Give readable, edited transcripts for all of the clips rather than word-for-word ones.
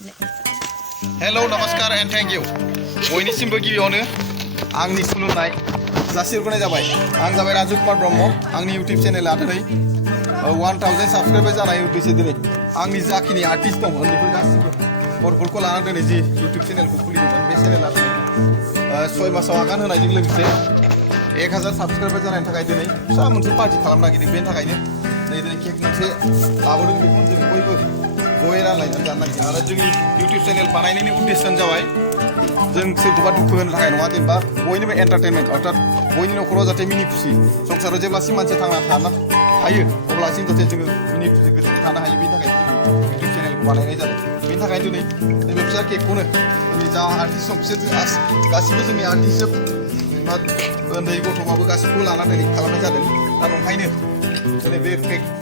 Hello नमस्कार and thank you बयनिसिमबो गिबियावनो आंनि खुलुमनाय जासिहरनाय जाबाय। आं जाबाय राजु कुमार ब्रह्म। आंनि इउट्यूब चेनेला दिनै 1000 साबस्क्राइबार जानाय उद्देश्य दिनै आंनि जाखिनि आर्टिस्ट दं उन्दैफोर गासिबो बर'फोरखौ लानानै दिनै जि इउट्यूब चेनेलखौ खुलिदोंमोन बे चेनेला 6 मासाव आगान होनायजों लोगोसे 1000 साबस्क्राइबार जानायनि थाखाय दिनै फिसा मोनसे पार्टी खालामनो नागिरदों। बेनि थाखायनो दिनै केक मोनसे लाबोदों। बेखौ जों बयबो जयै रानलायनानै जानो नागिरदों आरो जोंनि इउट्यूब चेनेल बानायनायनि उद्देश्यआनो जाबाय जों सोरखौबा दुखु होनो थाखाय नङा, जेनेबा बयनिबो एन्टारटेनमेन्ट अर्थात बयनि न'खराव जाहाथे मिनि खुसि संसाराव जेब्लासिम मानसि थांना थानो हायो अब्लासिम जाहाथे जोङो मिनि खुसि गोजोनै थानो हायो। बेनि थाखाय जों इउट्यूब चेनेलखौ बानायनाय जादों। बेनि थाखाय दिनै नैबे फिसा केकखौनो जोंनि जा आर्टिस्ट दं बिसोर गासिबो जोंनि आर्टिस्ट बा उन्दै गथ'बाबो गासिबो लानानै खालामनाय जादों। दा ओंखायनो दिनै बे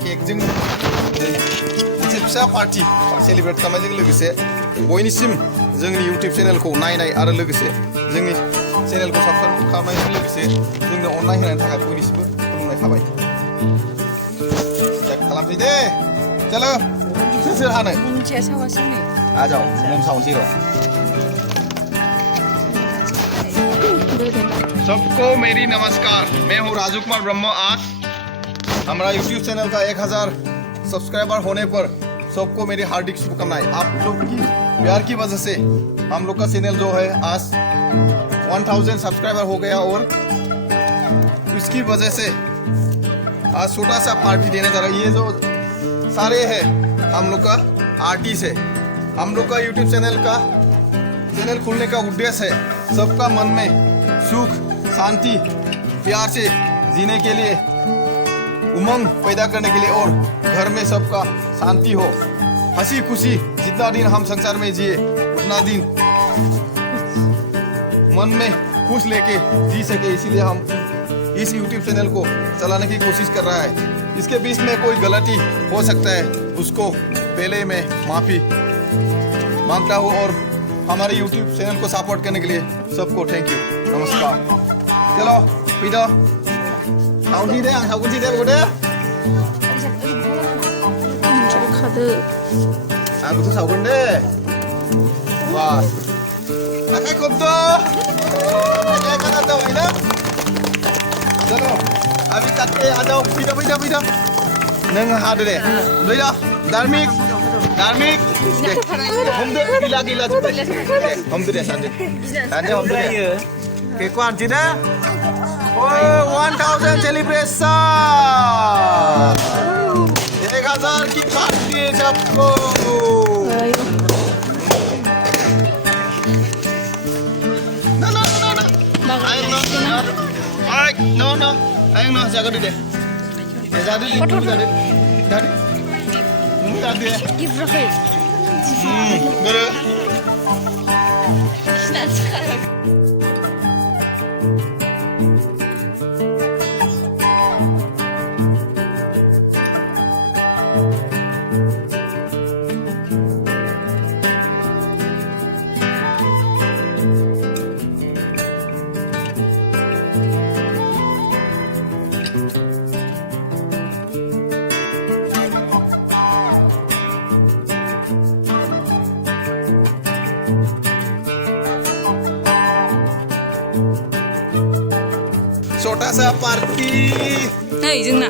केकजों मोनसे फिसा पार्टी सेलिब्रेट खालामनायजों लोगोसे बयनिसिम जोंनि इउट्यूब चेनेलखौ नायनाय आरो लोगोसे जोंनि चेनेलखौ साबस्क्राइब खालामनायजों लोगोसे जोंनो अननाय होनायनि थाखाय बयनिसिमबो खुलुमनाय थाबाय। खालामसै दे चलो सोर हानो आ जाओ मम साउंड र। सबको मेरी नमस्कार, मैं हूँ राजू कुमार ब्रह्म। आज हमारा यूट्यूब चैनल का 1000 सब्सक्राइबर होने पर सबको मेरी हार्दिक शुभकामनाएं। आप लोग की प्यार की वजह से हम लोग का चैनल जो है आज 1000 सब्सक्राइबर हो गया और इसकी वजह से आज छोटा सा पार्टी देने जा रहा है। ये जो सारे हैं हम लोग का आर्टिस्ट है। हम लोग का यूट्यूब चैनल खुलने का उद्देश्य है सबका मन में सुख शांति प्यार से जीने के लिए, उमंग पैदा करने के लिए और घर में सबका शांति हो, हंसी खुशी जितना दिन हम संसार में जिए उतना दिन मन में खुश लेके जी सके। इसीलिए हम इस YouTube चैनल को चलाने की कोशिश कर रहा है। इसके बीच में कोई गलती हो सकता है उसको पहले मैं माफ़ी मांगता हूँ और हमारे YouTube चैनल को सपोर्ट करने के लिए सबको थैंक यू नमस्कार। चलो पीदा साउंड दे आं साउंड दे बोदे आंबोथ' सावगोन दे बास आखाइ खबदो आखाइ खाना दो इना चलो अभी काटे आ जाओ फैदा नों हादो दे फैदा धार्मिक दे हमदो गिला जोबबाय हमदो दे सानदो हमदो दे केकखौ आनसै ना 1000 सेलिब्रेशन 1000 की पार्टी है सबको। No. Ayo no, jaga dulu deh. Jadi. Give Rafael. Bener. छोटा सा पार्टी Hey, जोंना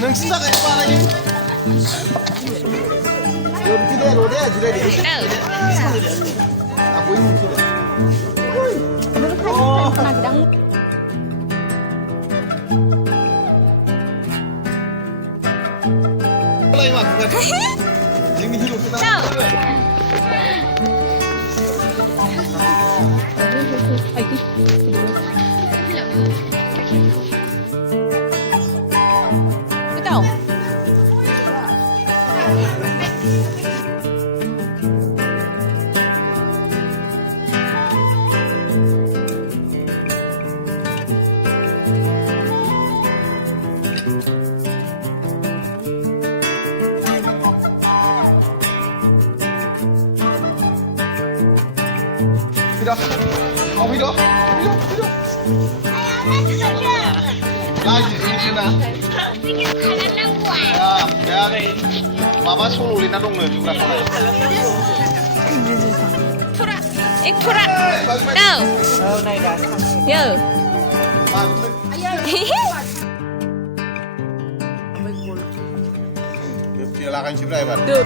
नोंसिनि थाखाय बानायो दोनसै दे र' दे जिरायदो आं बयबो मोनसै दे जोंनि हिर'खौ fैद' औ फैद' लाजियोसो ना दा माबा सल' लिरना दंनो जुग्रा खानाय थोरा एक थोरा औ यो Dia lakukan sih berapa? Tuh.